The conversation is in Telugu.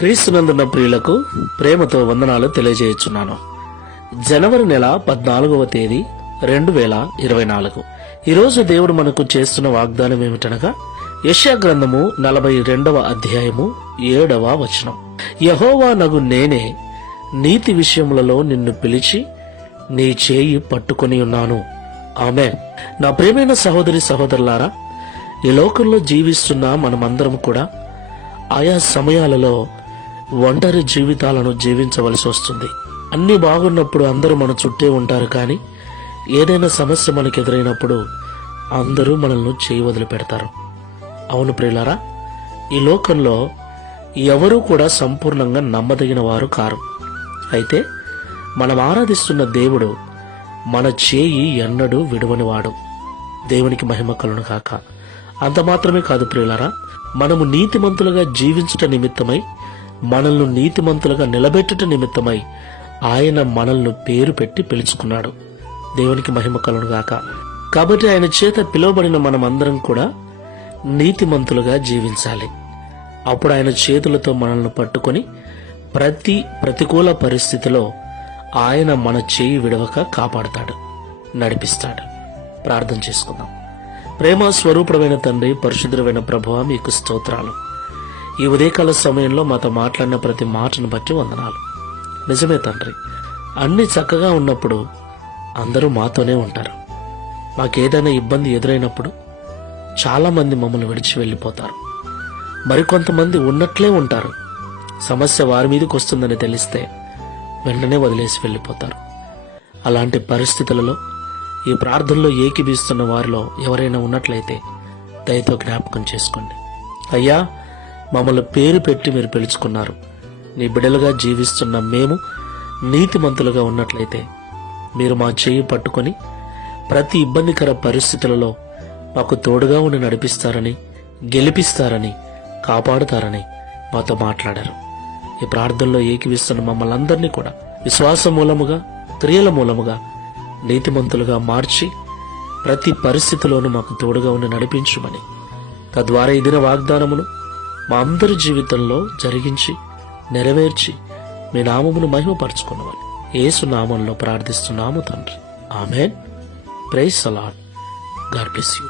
క్రీస్తునందున్న ప్రియులకు ప్రేమతో వందనాలు తెలియజేయుచున్నాను. జనవరి నెల 14వ తేదీ 2024. ఈరోజు దేవుడు మనకు చేస్తున్న వాగ్దానం ఏమిటనగా యెషయా గ్రంథము 42వ అధ్యాయము 7వ వచనం. యెహోవా నగు నేనే నీతి విషయములలో నిన్ను పిలిచి నీ చేయి పట్టుకొని ఉన్నాను. ఆమేన్. నా ప్రియమైన సహోదరి సహోదరులారా, ఈ లోకంలో జీవిస్తున్న మనమందరం కూడా ఆయా సమయాలలో ఒంటరి జీవితాలను జీవించవలసి వస్తుంది. అన్ని బాగున్నప్పుడు అందరూ మన చుట్టే ఉంటారు, కానీ ఏదైనా సమస్య మనకు ఎదురైనప్పుడు అందరూ మనల్ని చేయి వదిలిపెడతారు. అవును ప్రియులారా, ఈ లోకంలో ఎవరూ కూడా సంపూర్ణంగా నమ్మదగిన వారు కారు. అయితే మనం ఆరాధిస్తున్న దేవుడు మన చేయి ఎన్నడూ విడువనివాడు. దేవునికి మహిమ కలుగును గాక. అంత మాత్రమే కాదు ప్రియులారా, మనము నీతిమంతులుగా జీవించుట నిమిత్తమై, మనల్ని నీతిమంతులుగా నిలబెట్టుట నిమిత్తమై ఆయన మనల్ని పేరు పెట్టి పిలుచుకున్నాడు. దేవునికి మహిమ కలుగును గాక. కాబట్టి ఆయన చేత పిలువబడిన మనమందరం కూడా నీతిమంతులుగా జీవించాలి. అప్పుడు ఆయన చేతులతో మనల్ని పట్టుకొని ప్రతి ప్రతికూల పరిస్థితిలో ఆయన మన చేయి విడవక కాపాడుతాడు, నడిపిస్తాడు. ప్రార్థన చేసుకుందాం. ప్రేమ స్వరూపుడమైన తండ్రి, పరిశుద్ధుడైన ప్రభువా, మీకు స్తోత్రాలు. ఈ ఉదయకాల సమయంలో మాతో మాట్లాడిన ప్రతి మాటను బట్టి వందనాలు. నిజమే తండ్రి, అన్ని చక్కగా ఉన్నప్పుడు అందరూ మాతోనే ఉంటారు. మాకేదైనా ఇబ్బంది ఎదురైనప్పుడు చాలా మంది మమ్మల్ని విడిచి వెళ్ళిపోతారు. మరికొంతమంది ఉన్నట్లే ఉంటారు. సమస్య వారి మీదకి వస్తుందని తెలిస్తే వెంటనే వదిలేసి వెళ్ళిపోతారు. అలాంటి పరిస్థితులలో ఈ ప్రార్థనలో ఏకీభవిస్తున్న వారిలో ఎవరైనా ఉన్నట్లయితే దయతో జ్ఞాపకం చేసుకోండి. అయ్యా, మమ్మల్ని పేరు పెట్టి మీరు పిలుచుకున్నారు. నీ బిడ్డలుగా జీవిస్తున్న మేము నీతిమంతులుగా ఉన్నట్లయితే మీరు మా చేయి పట్టుకొని ప్రతి ఇబ్బందికర పరిస్థితులలో మాకు తోడుగా ఉండి నడిపిస్తారని, గెలిపిస్తారని, కాపాడుతారని మాతో మాట్లాడారు. ఈ ప్రార్థనలో ఏకీవిస్తున్న మమ్మల్ని అందరినీ కూడా విశ్వాస మూలముగా, క్రియల మూలముగా నీతిమంతులుగా మార్చి ప్రతి పరిస్థితిలోనూ మాకు తోడుగా ఉండి నడిపించుమని, తద్వారా ఈ దిన వాగ్దానమును మా అందరి జీవితంలో జరిగించి నెరవేర్చి మీ నామమును మహిమపరచుకున్నవని యేసు నామంలో ప్రార్థిస్తున్నాము తండ్రి. ఆమేన్. Praise the lord. God bless you.